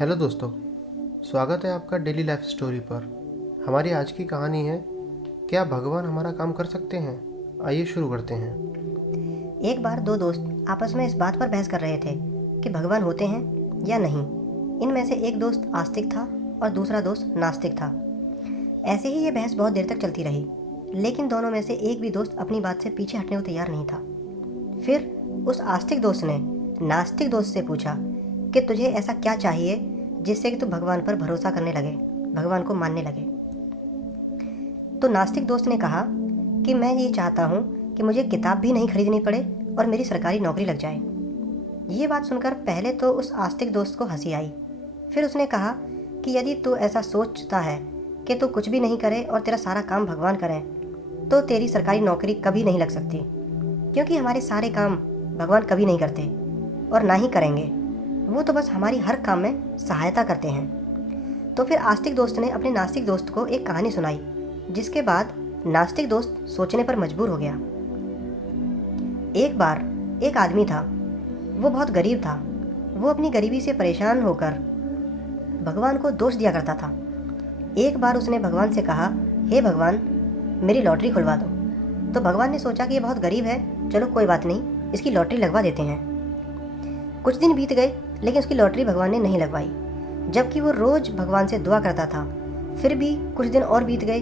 Hello दोस्तों, स्वागत है आपका डेली लाइफ स्टोरी पर। हमारी आज की कहानी है, क्या भगवान हमारा काम कर सकते हैं। आइए शुरू करते हैं। एक बार दो दोस्त आपस में इस बात पर बहस कर रहे थे कि भगवान होते हैं या नहीं। इनमें से एक दोस्त आस्तिक था और दूसरा दोस्त नास्तिक था। ऐसे ही ये बहस बहुत देर तक चलती रही, लेकिन दोनों में से एक भी दोस्त अपनी बात से पीछे हटने को तैयार नहीं था। फिर उस आस्तिक दोस्त ने नास्तिक दोस्त से पूछा कि तुझे ऐसा क्या चाहिए जिससे कि तू भगवान पर भरोसा करने लगे, भगवान को मानने लगे। तो नास्तिक दोस्त ने कहा कि मैं ये चाहता हूँ कि मुझे किताब भी नहीं खरीदनी पड़े और मेरी सरकारी नौकरी लग जाए। ये बात सुनकर पहले तो उस आस्तिक दोस्त को हंसी आई। फिर उसने कहा कि यदि तू ऐसा सोचता है कि तू कुछ भी नहीं करे और तेरा सारा काम भगवान करे, तो तेरी सरकारी नौकरी कभी नहीं लग सकती, क्योंकि हमारे सारे काम भगवान कभी नहीं करते और ना ही करेंगे। वो तो बस हमारी हर काम में सहायता करते हैं। तो फिर आस्तिक दोस्त ने अपने नास्तिक दोस्त को एक कहानी सुनाई, जिसके बाद नास्तिक दोस्त सोचने पर मजबूर हो गया। एक बार एक आदमी था, वो बहुत गरीब था। वो अपनी गरीबी से परेशान होकर भगवान को दोष दिया करता था। एक बार उसने भगवान से कहा, हे भगवान, मेरी लॉटरी खुलवा दो। तो भगवान ने सोचा कि ये बहुत गरीब है, चलो कोई बात नहीं, इसकी लॉटरी लगवा देते हैं। कुछ दिन बीत गए, लेकिन उसकी लॉटरी भगवान ने नहीं लगवाई, जबकि वो रोज़ भगवान से दुआ करता था। फिर भी कुछ दिन और बीत गए,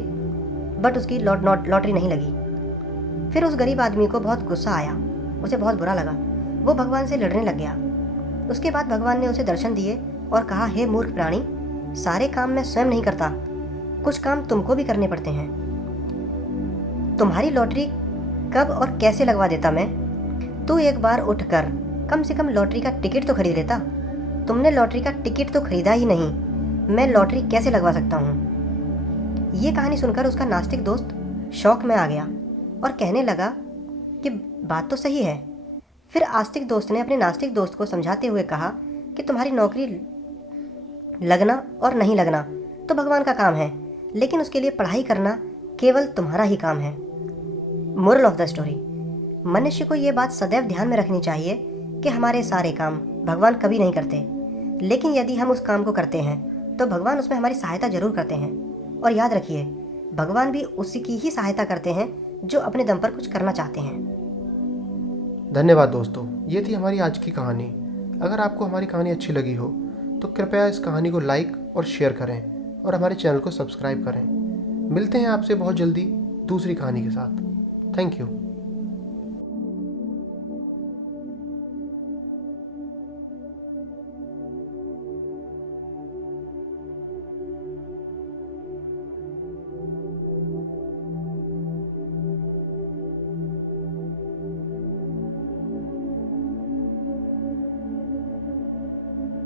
बट उसकी लॉटरी नहीं लगी। फिर उस गरीब आदमी को बहुत गुस्सा आया, उसे बहुत बुरा लगा। वो भगवान से लड़ने लग गया। उसके बाद भगवान ने उसे दर्शन दिए और कहा, हे मूर्ख प्राणी, सारे काम मैं स्वयं नहीं करता, कुछ काम तुमको भी करने पड़ते हैं। तुम्हारी लॉटरी कब और कैसे लगवा देता मैं? तू एक बार उठकर कम से कम लॉटरी का टिकट तो खरीद लेता। तुमने लॉटरी का टिकट तो खरीदा ही नहीं, मैं लॉटरी कैसे लगवा सकता हूँ? ये कहानी सुनकर उसका नास्तिक दोस्त शौक में आ गया और कहने लगा कि बात तो सही है। फिर आस्तिक दोस्त ने अपने नास्तिक दोस्त को समझाते हुए कहा कि तुम्हारी नौकरी लगना और नहीं लगना तो भगवान का काम है, लेकिन उसके लिए पढ़ाई करना केवल तुम्हारा ही काम है। मोरल ऑफ द स्टोरी, मनुष्य को ये बात सदैव ध्यान में रखनी चाहिए कि हमारे सारे काम भगवान कभी नहीं करते, लेकिन यदि हम उस काम को करते हैं तो भगवान उसमें हमारी सहायता जरूर करते हैं। और याद रखिए, भगवान भी उसी की ही सहायता करते हैं जो अपने दम पर कुछ करना चाहते हैं। धन्यवाद दोस्तों, ये थी हमारी आज की कहानी। अगर आपको हमारी कहानी अच्छी लगी हो तो कृपया इस कहानी को लाइक और शेयर करें और हमारे चैनल को सब्सक्राइब करें। मिलते हैं आपसे बहुत जल्दी दूसरी कहानी के साथ। Thank you.